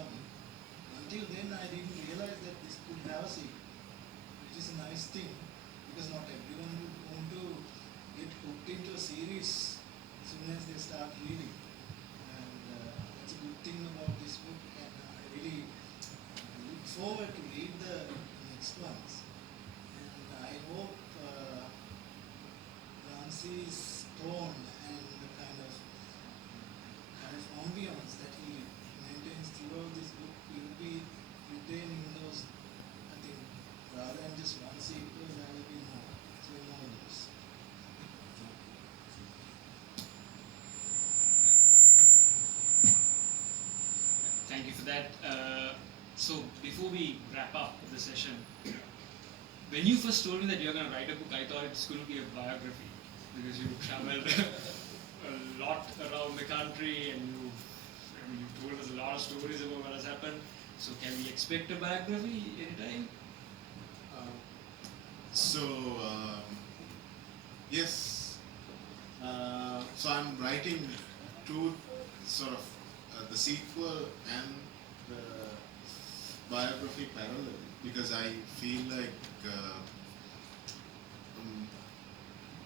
come. Until then, I didn't realize that this could have a sequel, which is a nice thing, because not everyone would want to get hooked into a series as soon as they start reading. And that's a good thing about this book, and I really look forward to read the next ones. And I hope Ramzi's tone and the kind of ambience that he maintains throughout this book will be retained in those. I think rather than just one sequel, there will be more, three more of those. Thank you for that. So before we wrap up the session, when you first told me that you're going to write a book, I thought it's going to be a biography, because you traveled a lot around the country and you told us a lot of stories about what has happened. So can we expect a biography anytime? Yes. So I'm writing two sort of the sequel and the biography parallel, because I feel like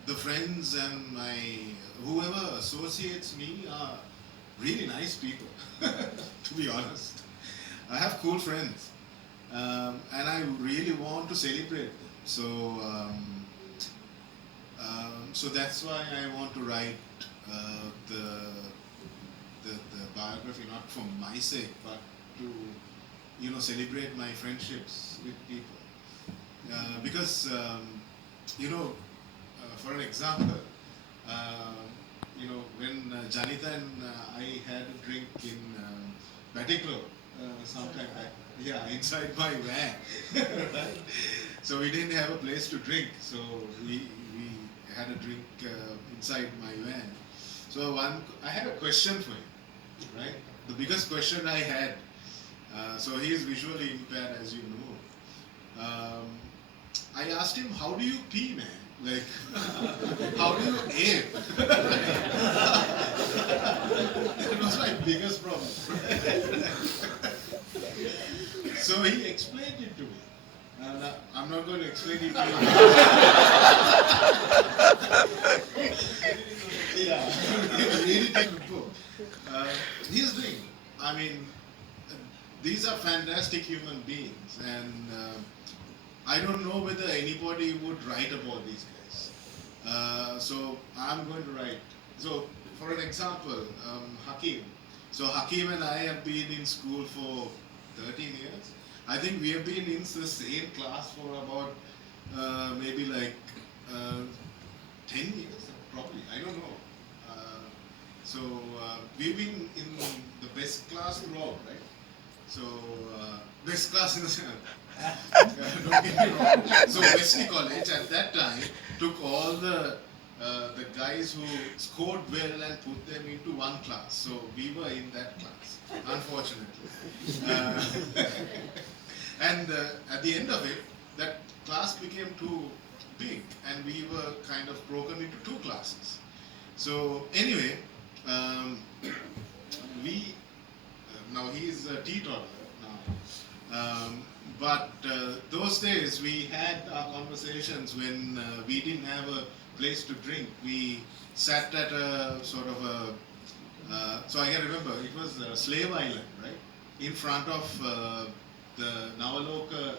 the friends and whoever associates me are really nice people, to be honest. I have cool friends, and I really want to celebrate them. So that's why I want to write the biography, not for my sake, but to celebrate my friendships with people. Because for an example, when Janita and I had a drink in Batiklo sometime back, inside my van. Right? So we didn't have a place to drink, so we had a drink inside my van. So I had a question for him, right? The biggest question I had. So he is visually impaired, as you know. I asked him, "How do you pee, man? Like, how do you aim?" That was my biggest problem. So he explained it to me. And I'm not going to explain it to you. Yeah, read it in the book. Here's the thing. I mean, these are fantastic human beings, and I don't know whether anybody would write about these guys. So I'm going to write. So for an example, Hakim. So Hakim and I have been in school for 13 years. I think we have been in the same class for about maybe like 10 years, probably. I don't know. So we've been in the best class throughout, right? So best class in the don't get me wrong. So Wesley College at that time took all the guys who scored well and put them into one class. So we were in that class, unfortunately. And at the end of it, that class became too big, and we were kind of broken into two classes. So anyway, now he is a teetotaler now. But those days we had our conversations when we didn't have a place to drink. We sat at a sort of a, so I can remember, it was Slave Island, right? In front of the Navaloka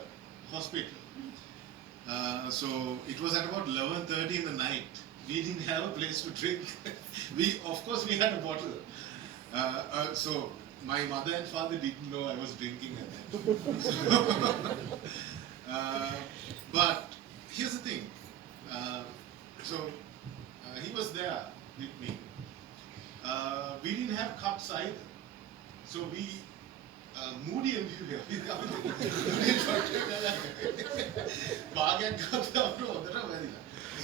hospital. So it was at about 11:30 in the night. We didn't have a place to drink. Of course, we had a bottle. So my mother and father didn't know I was drinking at that. But here's the thing. He was there with me. We didn't have cups either. So we moody and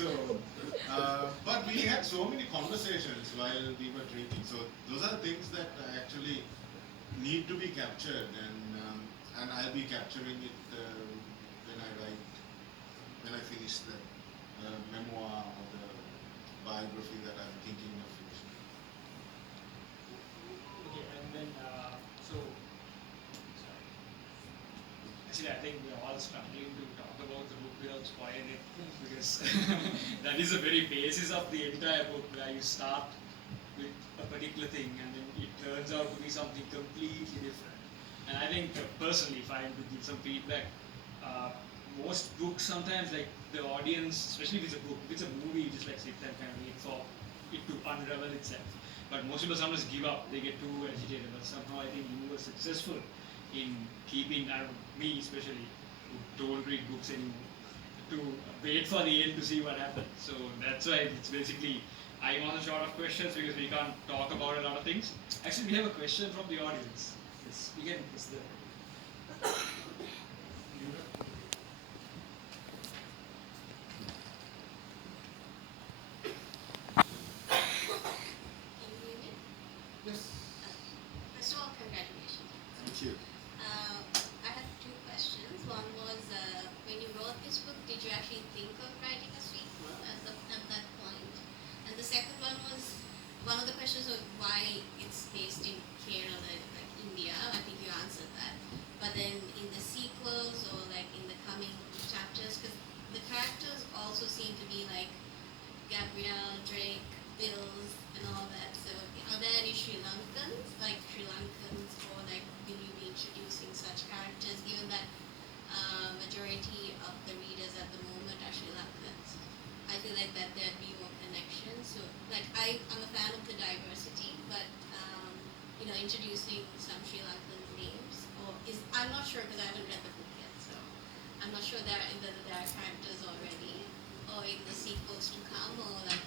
So, but we had so many conversations while we were drinking. So those are things that actually need to be captured, and I'll be capturing it when I finish the memoir or the biography that I'm thinking of finishing. Okay, and then so actually, I think we're all struggling to talk about the book without spoiling it because that is the very basis of the entire book, where you start with a particular thing and then it turns out to be something completely different. And I think personally, if I am to give some feedback, most books sometimes, like the audience, especially if it's a book, if it's a movie, you just like sit there and kind of wait for it to unravel itself. But most people sometimes give up, they get too agitated. But somehow I think you were successful in keeping, me especially, who don't read books anymore, to wait for the end to see what happens. So that's why it's basically, I'm also short of questions because we can't talk about a lot of things. Actually, we have a question from the audience. Yes, we can press the. First of all, congratulations. Thank you. I have two questions. One was, when you wrote this book, did you actually think of writing a sequel at that point? And the second one was, one of the questions was why it's based in Kerala, like India. I think you answered that. But then in the sequels or like in the coming chapters, because the characters also seem to be like Gabrielle, Drake, Bills, and all that. So are there any Sri Lankans, or like will you be introducing such characters, given that majority of the readers at the moment are Sri Lankans? I feel like that there'd be more connection. So like I'm a fan of the diversity, but introducing some Sri Lankan names, or I'm not sure because I haven't read the book yet, so I'm not sure whether there are characters already, or in the sequels to come, or like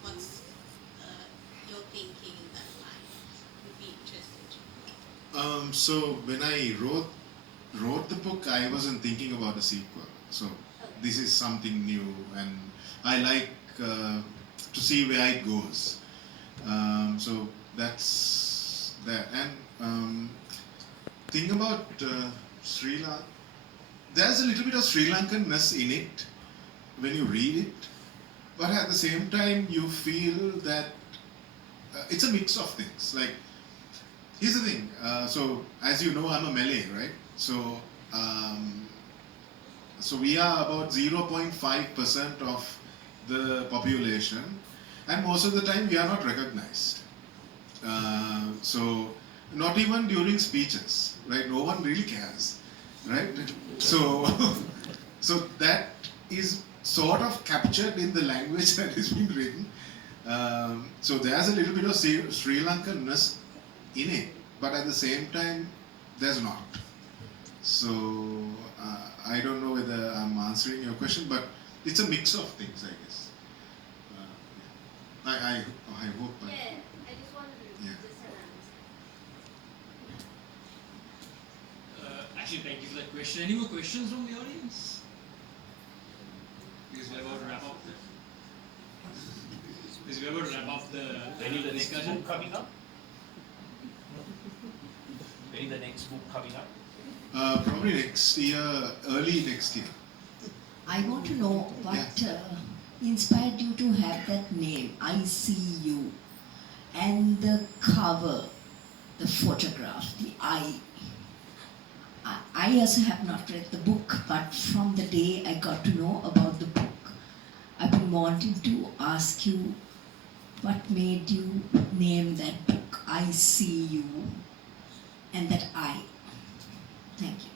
what's your thinking in that line? Would be interesting to know. So when I wrote the book, I wasn't thinking about a sequel. So this is something new, and I like to see where it goes. So that's that. And thing about Sri Lanka, there's a little bit of Sri Lankan-ness in it when you read it, but at the same time you feel that it's a mix of things. Like, here's the thing. So as you know, I'm a Malay, right? So so we are about 0.5% of the population, and most of the time we are not recognized. So not even during speeches, right? No one really cares, right? So so that is sort of captured in the language that is being written. So there's a little bit of Sri Lankan-ness in it, but at the same time, there's not. So I don't know whether I'm answering your question, but it's a mix of things, I guess. I hope. Yeah, I just wanted to Yeah. just have an answer. Actually, thank you for that question. Any more questions from the audience? Because we're about to wrap up Any the the next discussion. book coming up? Any the next book coming up? Probably next year, early next year. I want to know what inspired you to have that name, I See You, and the cover, the photograph, the eye. I also have not read the book, but from the day I got to know about the book, I've been wanting to ask you what made you name that book, I See You, and that eye. Thank you.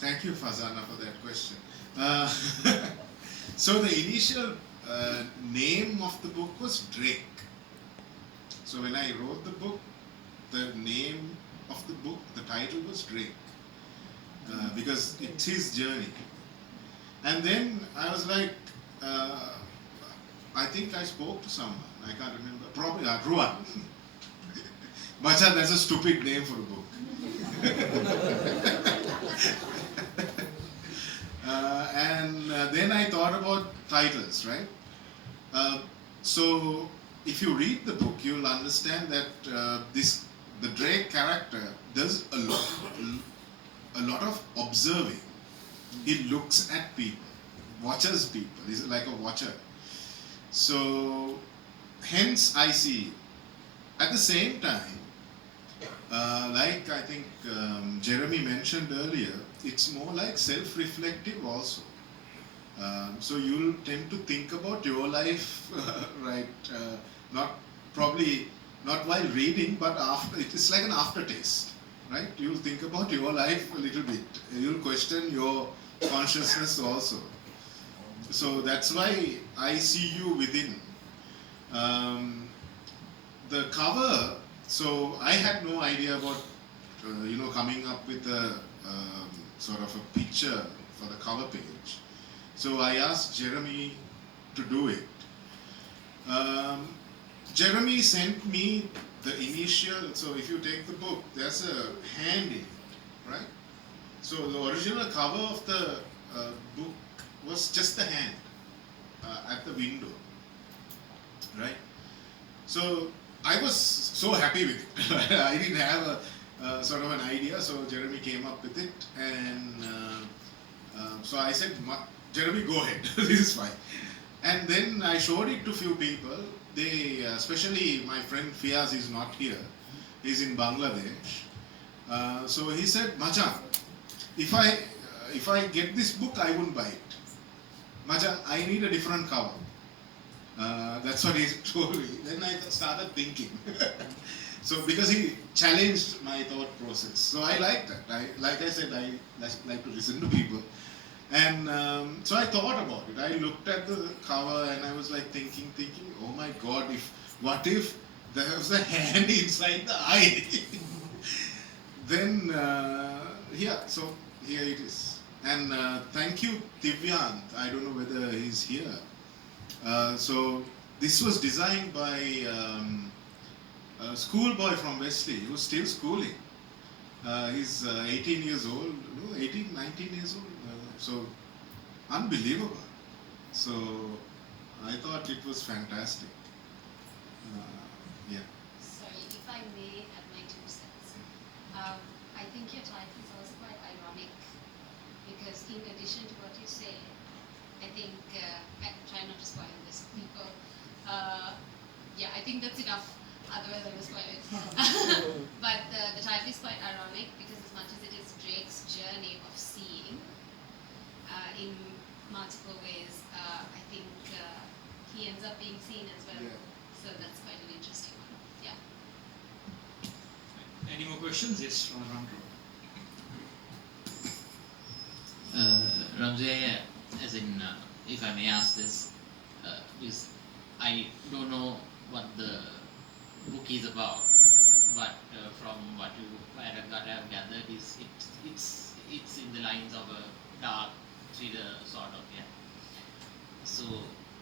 Thank you, Fazana, for that question. So the initial name of the book was Drake. So when I wrote the book, the name of the book, the title was Drake, because it's his journey. And then I was like, I think I spoke to someone, I can't remember, probably Ruan. Bacha, that's a stupid name for a book. And then I thought about titles, right? So if you read the book, you'll understand that the Drake character does a lot of observing. He looks at people, watches people. He's like a watcher. So hence I see. At the same time, like I think Jeremy mentioned earlier, it's more like self-reflective also. So you'll tend to think about your life, right? Not probably not while reading, but after. It's like an aftertaste, right? You'll think about your life a little bit. You'll question your consciousness also. So that's why I see you within. The cover. So I had no idea about coming up with a sort of a picture for the cover page. So I asked Jeremy to do it. Jeremy sent me the initial, so if you take the book, there's a hand in it, right? So the original cover of the book was just the hand at the window, right? So I was so happy with it. I didn't have a sort of an idea, so Jeremy came up with it, and so I said, Jeremy, go ahead, this is fine. And then I showed it to few people. They, especially my friend Fiaz is not here, he's in Bangladesh. So he said, Machan, if I get this book, I wouldn't buy it. Machan, I need a different cover. That's what he told me. Then I started thinking. So because he challenged my thought process. So I like that. Like I said, I like to listen to people. And so I thought about it. I looked at the cover and I was like thinking, oh my God, what if there was a hand inside the eye? Then, so here it is. And thank you, Divyant. I don't know whether he's here. So this was designed by a schoolboy from Wesley who's still schooling. He's 18 years old, 19 years old. So unbelievable. So I thought it was fantastic. Yeah. Sorry, if I may add my 2 cents. I think your title is also quite ironic because in addition to what you say, I think, I try not to spoil this for people. Yeah, I think that's enough, otherwise I will spoil it. But the title is quite ironic because as much as it is Drake's journey of seeing, in multiple ways, I think he ends up being seen as well. Yeah. So that's quite an interesting one. Yeah. Any more questions? Yes, from the front row. Ramzi, as in, if I may ask this, because I don't know what the book is about, but from what I have gathered, it's in the lines of a dark thriller sort of, yeah. So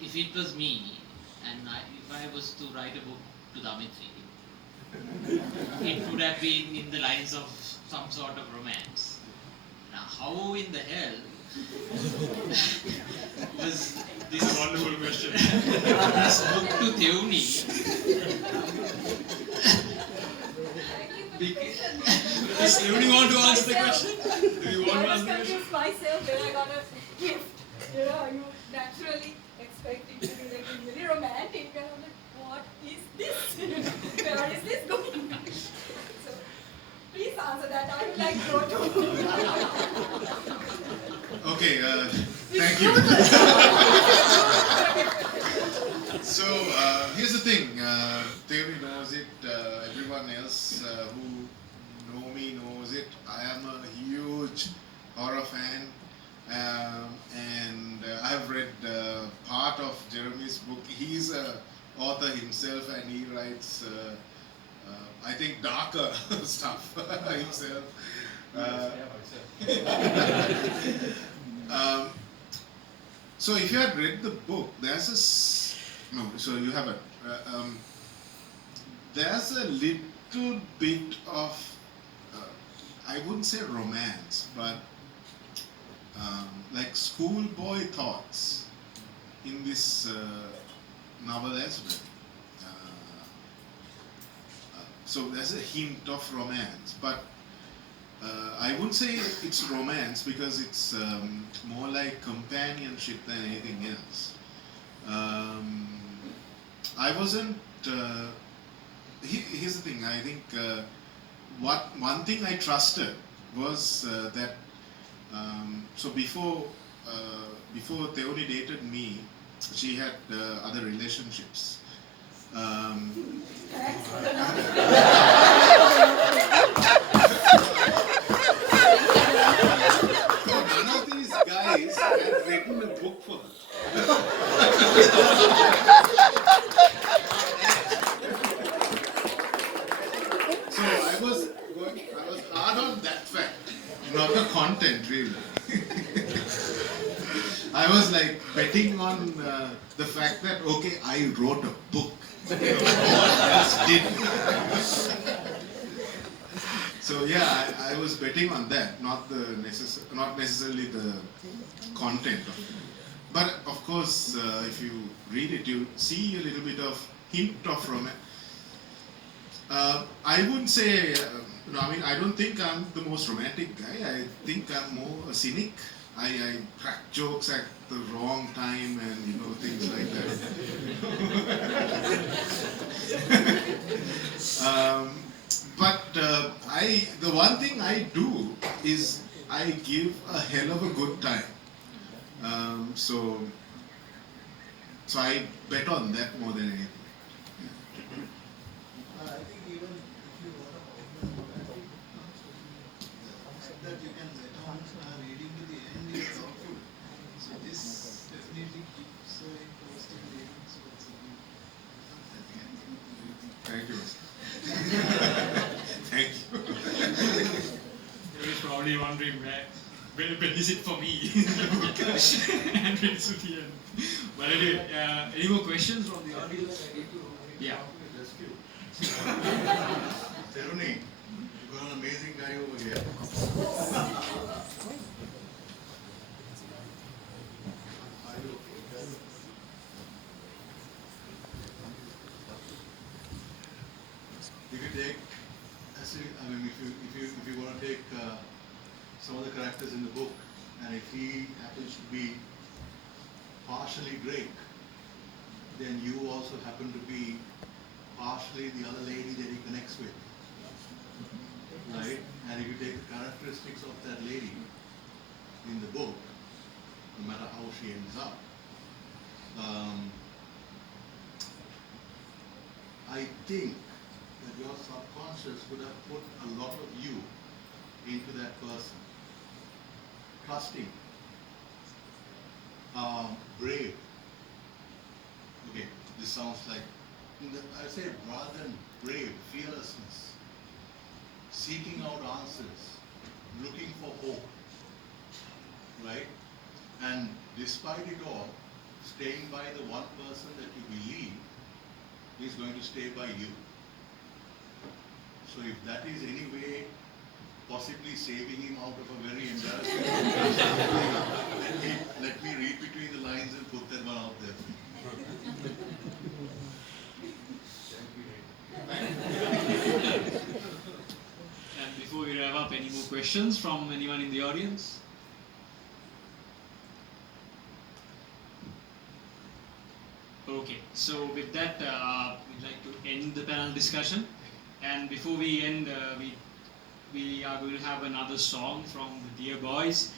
if it was me, and if I was to write a book to Damitri, it would have been in the lines of some sort of romance. Now, how in the hell was This is a wonderful question. this book to Theuni? Does anyone want to answer the question? Do you want to I was answer the question? confused myself when I got a gift. You naturally expecting to be like really romantic, and I'm like, what is this? Where is this going? So, please answer that. I would like to know too. Okay, thank you. So here's the thing. Theory knows it. Everyone else who know me knows it. I am a huge horror fan, and I have read part of Jeremy's book. He's an author himself, and he writes, I think, darker stuff himself. So if you had read the book, there's so you haven't. There's a little bit of, I wouldn't say romance, but like schoolboy thoughts in this novel as well. So there's a hint of romance, but I wouldn't say it's romance because it's more like companionship than anything else. I wasn't. Here's the thing. I think one thing I trusted was that so before Theoni dated me, she had other relationships. None of these guys had written a book for her. So I was hard on that fact, not the content really. I was like betting on the fact that okay, I wrote a book. No one else did. So yeah, I was betting on that, not necessarily the content of it. But of course, if you read it, you see a little bit of hint of romance. I wouldn't say, no, I mean, I don't think I'm the most romantic guy. I think I'm more a cynic. I crack jokes at the wrong time and, you know, things like that. But the one thing I do is I give a hell of a good time. So I bet on that more than anything. I think even if you want to organize the concept that you can let on reading to the end is helpful. So this definitely keeps posting reading. So it's a good. Thank you. Thank you. You're probably wondering when is it for me? And it's at the end. But anyway, any more questions from the audience? Yeah. Teruni, you've got an amazing guy over here. If you take, I mean, if you want to take some of the characters in the book, and if he happens to be partially Drake, then you also happen to be partially the other lady that he connects with, right? And if you take the characteristics of that lady in the book, no matter how she ends up, I think that your subconscious would have put a lot of you into that person. Trusting, brave. Okay, this sounds like, I say rather than brave, fearlessness, seeking out answers, looking for hope, right? And despite it all, staying by the one person that you believe is going to stay by you. So if that is any way possibly saving him out of a very embarrassing situation, let me read between the lines and put that one out there. And before we wrap up, any more questions from anyone in the audience? Okay, so with that, we'd like to end the panel discussion. And before we end, we are going to have another song from the Dear Boys,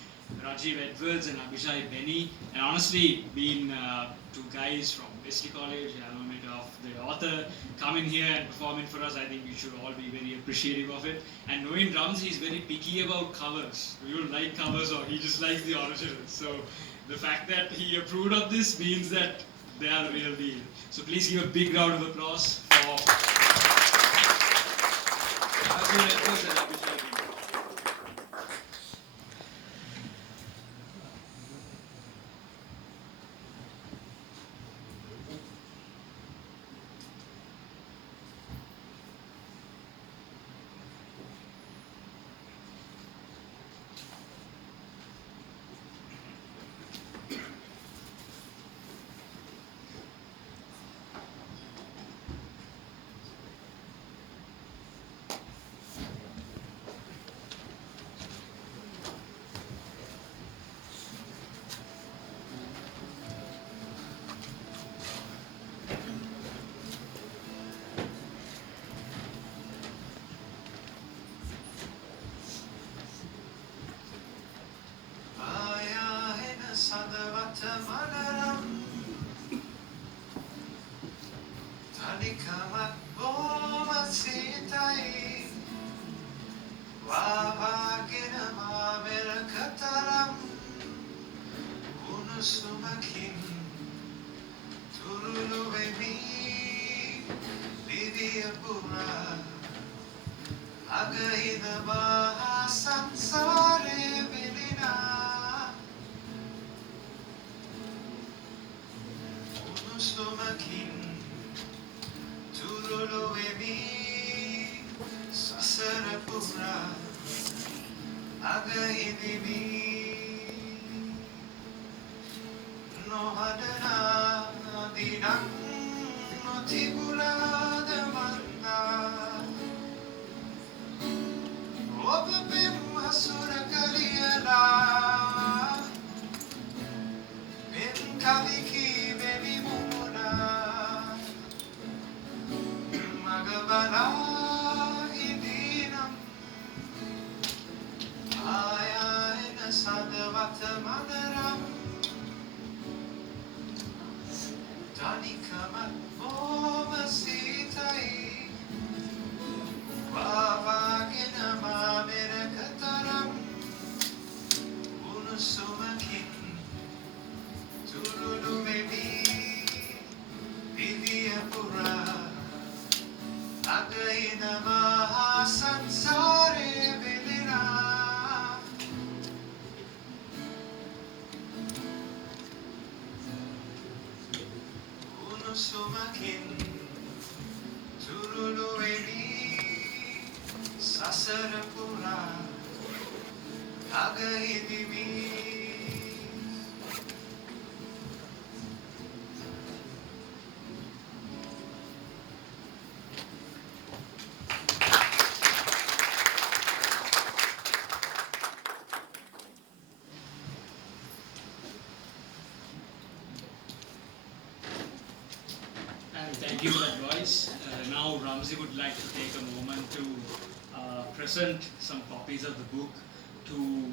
Rajiv Edwards and Abhishai Benny. And honestly, being two guys from Wesley College, alma mater of the author, come in here and perform it for us, I think we should all be very appreciative of it. And knowing Ramzi, he's very picky about covers. We don't like covers, or he just likes the original. So the fact that he approved of this means that they are the real deal. So please give a big round of applause for Rajiv Edwards and Abhishai Benny. තනිකමත් බොහොම සීතයි වාවාගෙන මාවෙලක තරම් උණුසුමකින් තුරුළු වෙමි දිවිය පුරා අගහින මහා සංසාරේ විලිනා උණුසුමකින් තුරුළු වෙමි සසර පුරා අගහිනිමි නොහදනා දිනක් නොතිබුණාද මන්නා ඔබ පෙම් හසුර කලියලා මෙන් කවි කීවෙමි මුමුණා මග බලා ඉදීනම් ආයන සදවත මනරම් තනිකමත් බොහොම සීතයි වාවාගෙන මාවෙරක තරම් උණුසුමකින් තුරුළු වෙමි දිවිය පුරා අගහින මහා සංසාරේ විලිනා උණුසුමකින් තුරුළු වෙමි සසර පුරා අගහිදිමි And thank you for that voice. Now Ramzi would like to take a moment to present some copies of the book to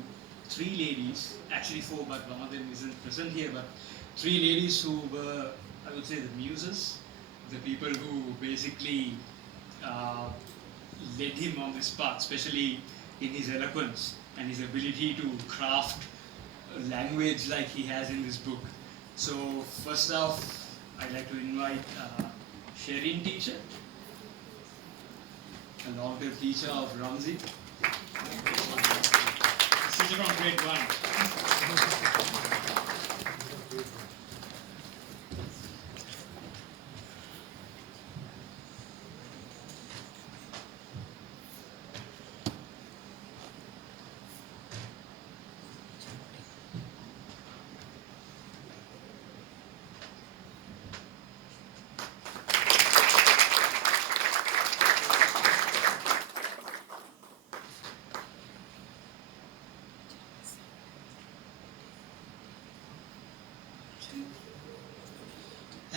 three ladies, actually four, but one of them isn't present here, but three ladies who were, I would say, the muses, the people who basically led him on this path, especially in his eloquence and his ability to craft a language like he has in this book. So first off, I'd like to invite Sherin teacher, a long-term teacher of Ramzi. Teacher from grade 1.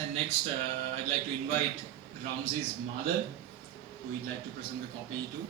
And next, I'd like to invite Ramzi's mother, who we'd like to present the copy to.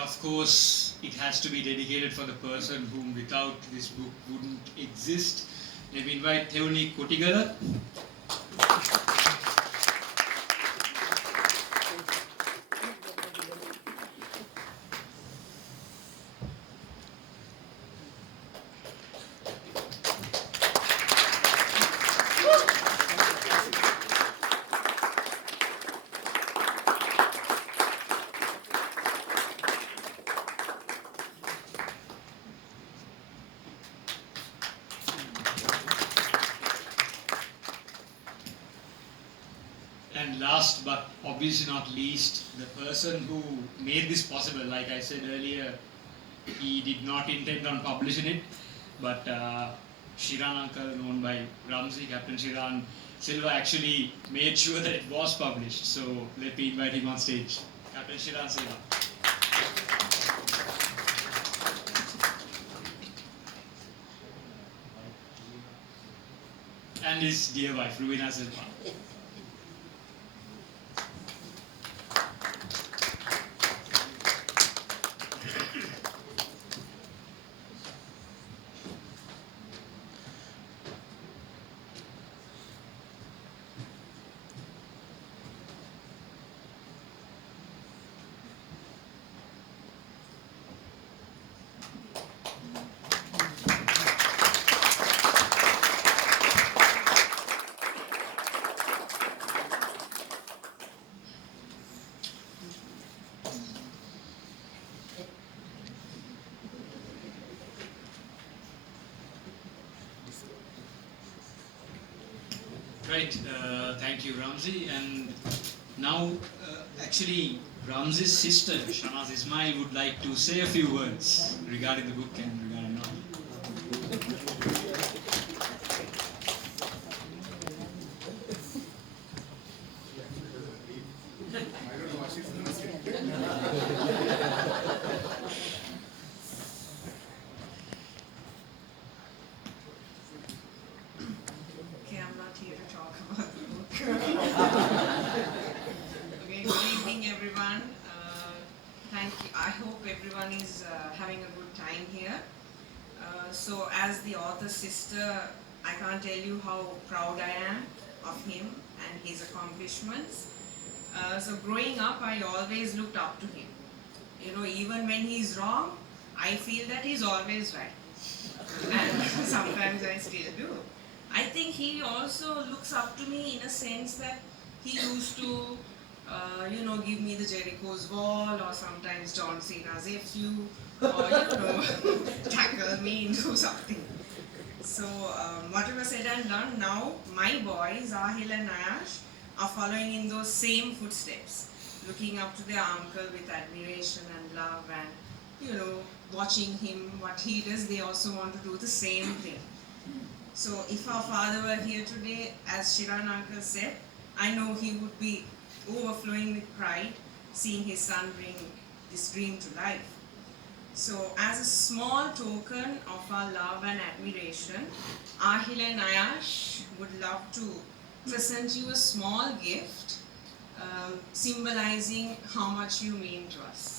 Of course, it has to be dedicated for the person whom without this book wouldn't exist. Let me invite Theoni Kotigala. And last but obviously not least, the person who made this possible, like I said earlier, he did not intend on publishing it, but Shiran uncle, known by Ramzi, Captain Shiran Silva, actually made sure that it was published. So let me invite him on stage. Captain Shiran Silva. And his dear wife, Ruina Silva. Right, thank you, Ramzi. And now, actually, Ramzi's sister, Shanaz Ismail, would like to say a few words regarding the book and regarding novel. Okay, I'm not here to talk about the book. Okay, good evening, everyone. Thank you. I hope everyone is having a good time here. So, as the author's sister, I can't tell you how proud I am of him and his accomplishments. So, growing up, I always looked up to him. You know, even when he's wrong, I feel that he's always right. And sometimes I still do. I think he also looks up to me in a sense that he used to, give me the Jericho's wall, or sometimes John Cena's FU, or, tackle me into something. So, whatever said and done, now my boys, Ahil and Ayash, are following in those same footsteps, looking up to their uncle with admiration and love, and, watching him, what he does, they also want to do the same thing. So if our father were here today, as Shiran uncle said, I know he would be overflowing with pride seeing his son bring this dream to life. So as a small token of our love and admiration, Ahil and Ayash would love to present you a small gift symbolizing how much you mean to us.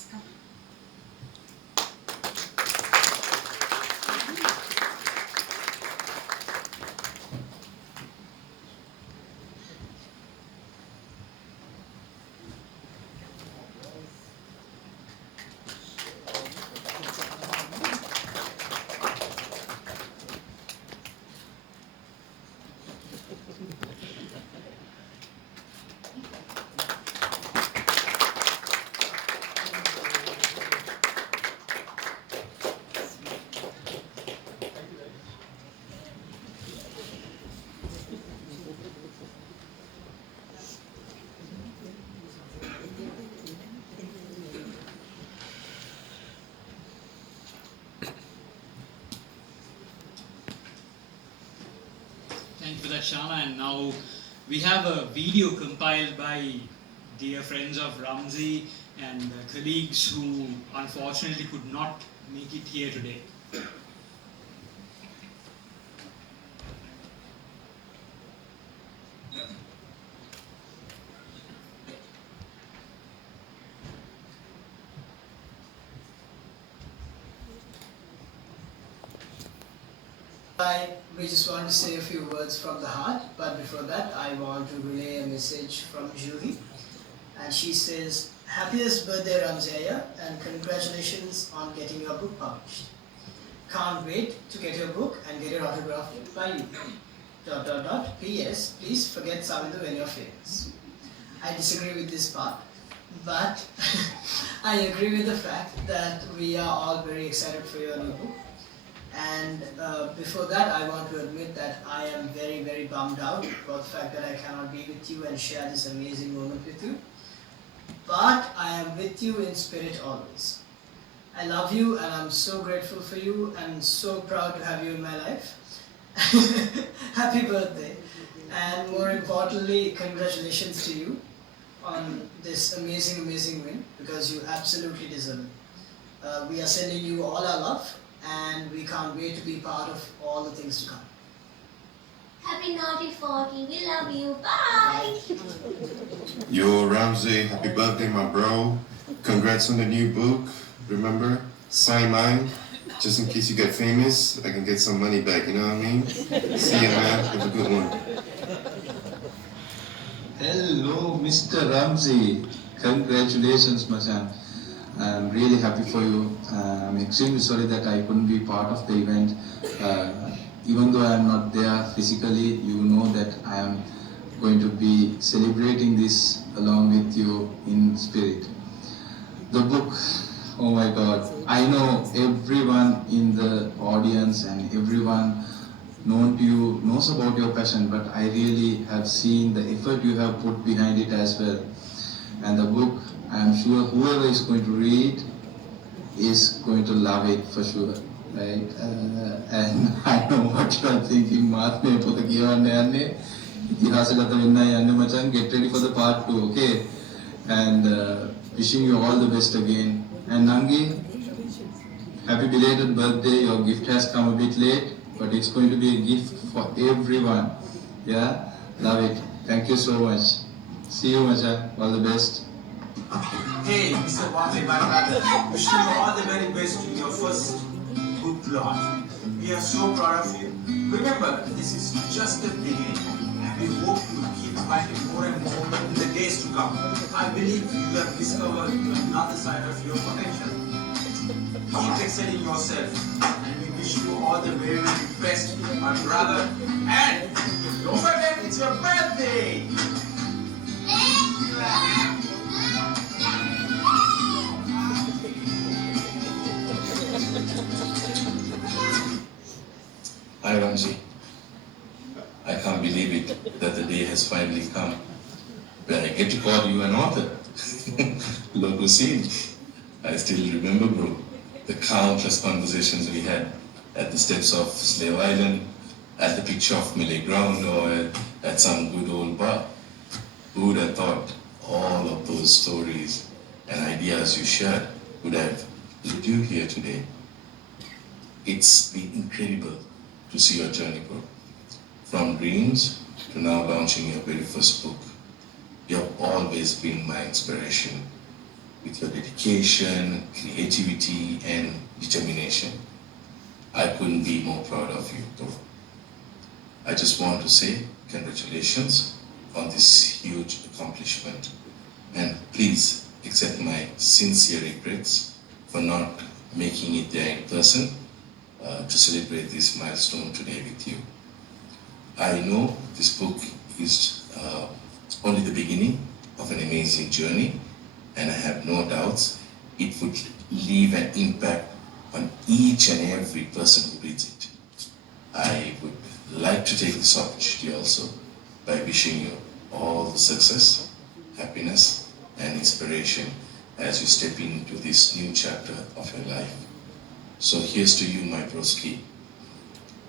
Thank you for that, Shana. And now we have a video compiled by dear friends of Ramzi and colleagues who unfortunately could not make it here today. We just want to say a few words from the heart, but before that I want to relay a message from Juhi. And she says, happiest birthday Ramzaya, and congratulations on getting your book published. Can't wait to get your book and get it autographed by you. ... P.S. Please forget Savindu when you're famous. I disagree with this part, but I agree with the fact that we are all very excited for your new book. And before that, I want to admit that I am very, very bummed out about the fact that I cannot be with you and share this amazing moment with you. But I am with you in spirit always. I love you and I'm so grateful for you and so proud to have you in my life. Happy birthday. And more importantly, congratulations to you on this amazing, amazing win because you absolutely deserve it. We are sending you all our love and we can't wait to be part of all the things to come. Happy Naughty 40, we love you, bye! Yo, Ramzi, happy birthday, my bro. Congrats on the new book. Remember, sign mine. Just in case you get famous, I can get some money back, you know what I mean? See ya, man. Have a good one. Hello, Mr. Ramzi. Congratulations, Machan. I'm really happy for you. I'm extremely sorry that I couldn't be part of the event. Even though I'm not there physically, you know that I am going to be celebrating this along with you in spirit. The book, oh my God, I know everyone in the audience and everyone known to you knows about your passion, but I really have seen the effort you have put behind it as well. And the book, I'm sure whoever is going to read is going to love it for sure, right? And I know what you are thinking, Mahatme pota kiyawanne yanne, itihasagata wenna yanne machan, get ready for the part 2, okay? And wishing you all the best again. And Nangi, happy belated birthday. Your gift has come a bit late, but it's going to be a gift for everyone. Yeah, love it. Thank you so much. See you, Macha. All the best. Hey, Mr. Wame, my brother, wishing you all the very best to your first book launch. We are so proud of you. Remember, this is just the beginning, and we hope you keep writing more and more in the days to come. I believe you have discovered another side of your potential. Keep excelling yourself, and we wish you all the very, very best, my brother. And don't forget, it's your birthday! Hi Ramzi. I can't believe it that the day has finally come where I get to call you an author. Local scene. I still remember, bro, the countless conversations we had at the steps of Slave Island, at the picture of Malay Ground, or at some good old bar. Who would have thought all of those stories and ideas you shared would have led you here today? It's been incredible to see your journey, bro. From dreams to now launching your very first book. You have always been my inspiration with your dedication, creativity, and determination. I couldn't be more proud of you, bro. I just want to say congratulations on this huge accomplishment. And please accept my sincere regrets for not making it there in person to celebrate this milestone today with you. I know this book is only the beginning of an amazing journey, and I have no doubts it would leave an impact on each and every person who reads it. I would like to take this opportunity also by wishing you all the success, happiness, and inspiration as you step into this new chapter of your life. So here's to you, my broski.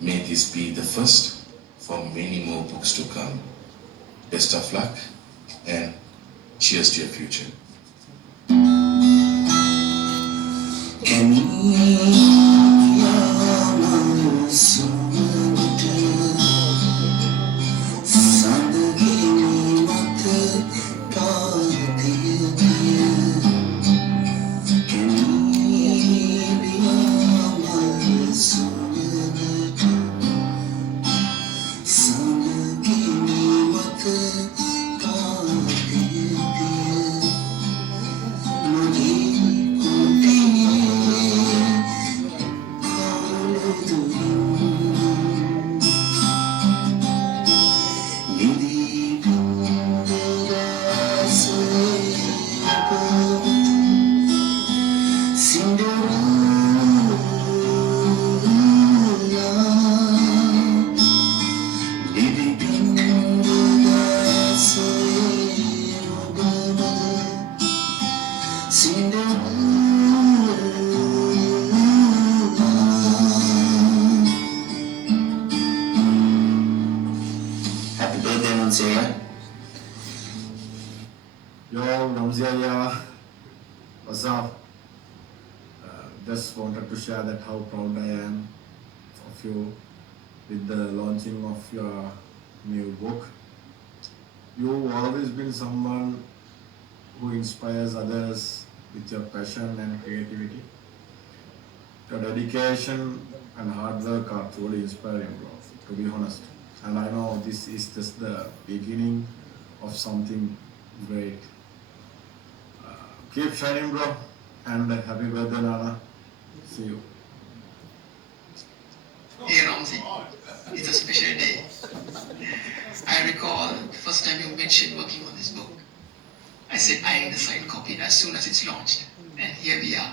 May this be the first for many more books to come. Best of luck and cheers to your future. Ramzi, what's up? Just wanted to share that how proud I am of you with the launching of your new book. You've always been someone who inspires others with your passion and creativity. Your dedication and hard work are truly inspiring, bro, to be honest. And I know this is just the beginning of something great. Keep shining, bro, and happy birthday, Nana. See you. Hey Ramzi, it's a special day. I recall the first time you mentioned working on this book. I said I need a signed copy as soon as it's launched. And here we are,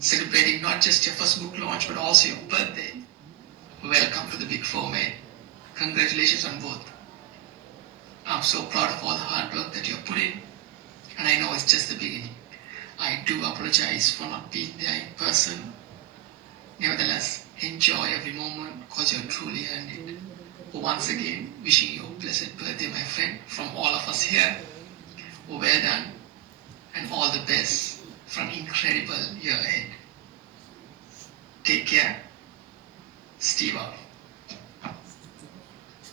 celebrating not just your first book launch but also your birthday. Welcome to the Big Four, mate. Congratulations on both. I'm so proud of all the hard work that you've put in, and I know it's just the beginning. I do apologize for not being there in person. Nevertheless, enjoy every moment because you're truly earned it. Once again, wishing you a blessed birthday, my friend, from all of us here. Well done, and all the best for an incredible year ahead. Take care. Steve out.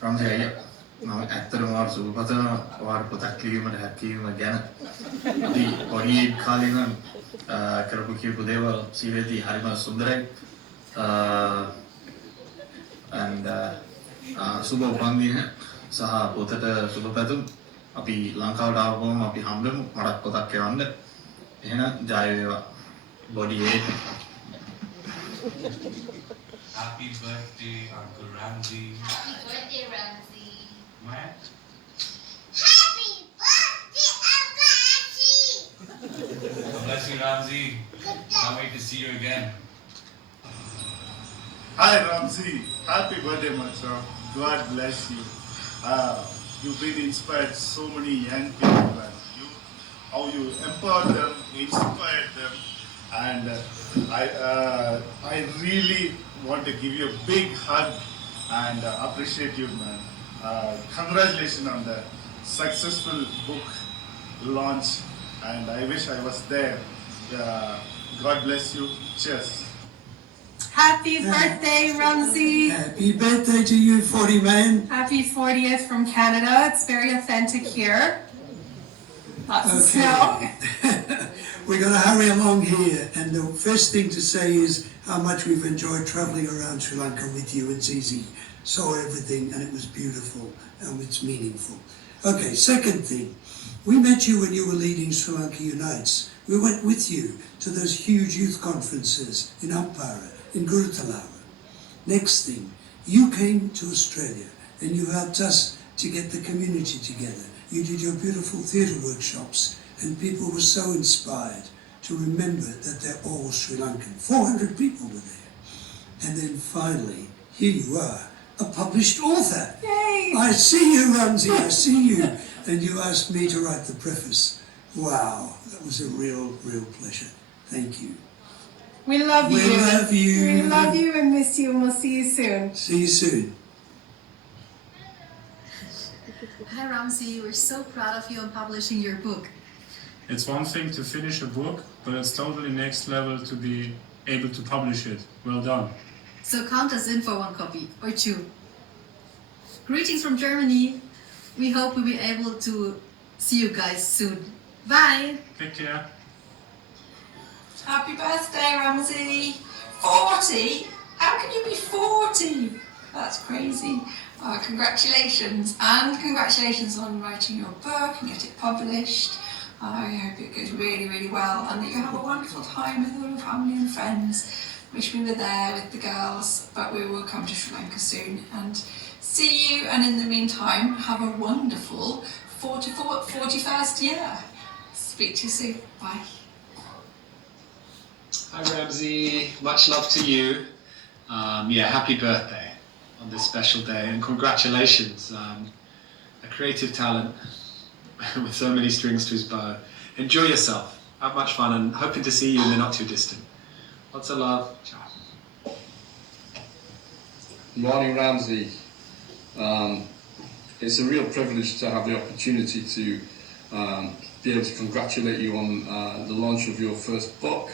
Ramzi අයියා මම ඇත්තටම ඔයාලට සුබ පතනවා ඔයාලට පොතක් ලියීමට හැකියීම ගැන අපි පොඩි කාලේ නම් කරපු කියපු දේවල් සීලේදී හරිම සුන්දරයි and සුබ උපන්දින සහ පොතට සුබ පැතුම් අපි ලංකාවට ආවම අපි හම්බෙමු මටත් පොතක් එවන්න එහෙනම් ජය වේවා body 8 Happy birthday, Uncle Ramzi. Happy birthday, Ramzi. Man. Happy birthday, Uncle Ramzi. God bless you, Ramzi. Can't wait to see you again. Hi, Ramzi. Happy birthday, my son. God bless you. You've been inspired so many young people, and how you empowered them, inspired them, and I really want to give you a big hug and appreciate you, man. Congratulations on the successful book launch, and I wish I was there. God bless you. Cheers. Happy birthday, Ramzi. Happy birthday to you, 40 man. Happy 40th from Canada. It's very authentic here. Lots of snow. We're going to hurry along here, and the first thing to say is how much we've enjoyed traveling around Sri Lanka with you and Zizi. Saw everything, and it was beautiful, and it's meaningful. Okay, second thing, we met you when you were leading Sri Lanka Unites. We went with you to those huge youth conferences in Ampara, in Gurutalawa. Next thing, you came to Australia, and you helped us to get the community together. You did your beautiful theatre workshops, and people were so inspired to remember that they're all Sri Lankan. 400 people were there. And then finally, here you are, a published author. Yay! I see you, Ramzi, I see you. And you asked me to write the preface. Wow, that was a real pleasure. Thank you. We love you. We love you. We love you and miss you, and we'll see you soon. See you soon. Hi Ramzi, we're so proud of you on publishing your book. It's one thing to finish a book, but it's totally next level to be able to publish it. Well done. So count us in for one copy, or two. Greetings from Germany. We hope we'll be able to see you guys soon. Bye! Take care. Happy birthday, Ramzi. 40? How can you be 40? That's crazy. Congratulations, and congratulations on writing your book and get it published. I hope it goes really well, and that you have a wonderful time with all your family and friends. Wish we were there with the girls, but we will come to Sri Lanka soon and see you, and in the meantime, have a wonderful 41st year. Speak to you soon. Bye. Hi Ramzi, much love to you. Happy birthday on this special day, and congratulations. A creative talent with so many strings to his bow. Enjoy yourself, have much fun, and hoping to see you in the not too distant. Lots of love. Ciao. Morning, Ramzi. It's a real privilege to have the opportunity to be able to congratulate you on the launch of your first book.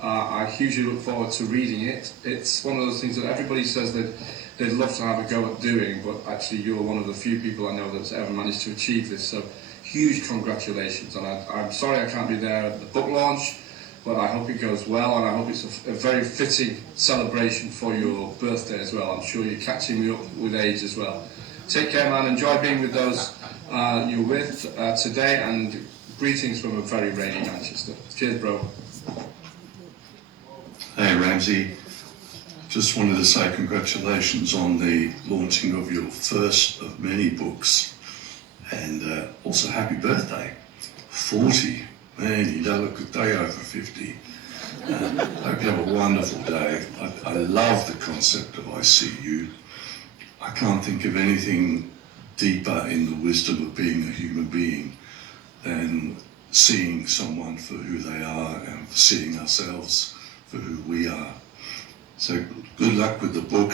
I hugely look forward to reading it. It's one of those things that everybody says that they'd love to have a go at doing, but actually you're one of the few people I know that's ever managed to achieve this. So huge congratulations. And I'm sorry I can't be there at the book launch, but I hope it goes well, and I hope it's a very fitting celebration for your birthday as well. I'm sure you're catching me up with age as well. Take care, man. Enjoy being with those you're with today, and greetings from a very rainy Manchester. Cheers, bro. Hey, Ramzi. Just wanted to say congratulations on the launching of your first of many books, and also happy birthday. 40. Man, you don't look a day over 50. I hope you have a wonderful day. I love the concept of I See You. I can't think of anything deeper in the wisdom of being a human being than seeing someone for who they are and seeing ourselves for who we are. So good luck with the book,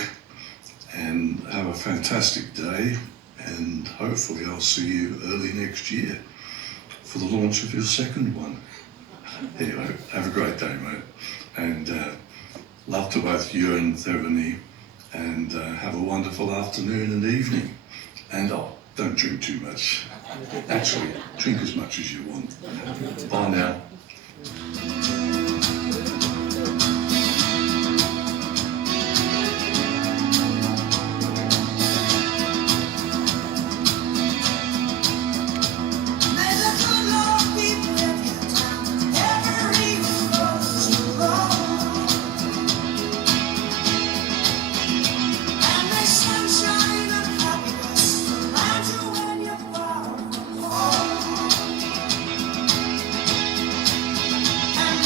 and have a fantastic day, and hopefully I'll see you early next year for the launch of your second one. Anyway, have a great day, mate, and love to both you and Thevany, and have a wonderful afternoon and evening. And don't drink too much. Actually, drink as much as you want. Bye now. And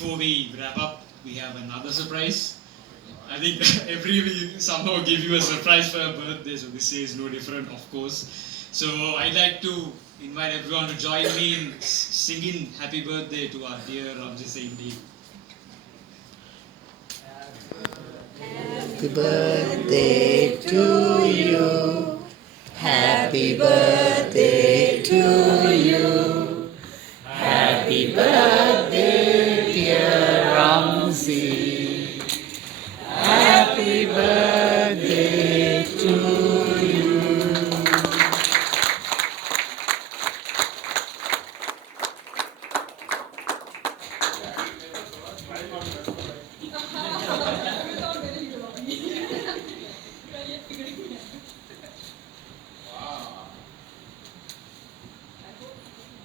before we wrap up, we have another surprise. I think every week somehow give you a surprise for your birthday, so this year is no different, of course. So I'd like to invite everyone to join me in singing Happy Birthday to our dear Ramzi Zaindeen. Happy birthday to you. Happy birthday to you. Happy birthday, dear Ramzi. Happy birthday to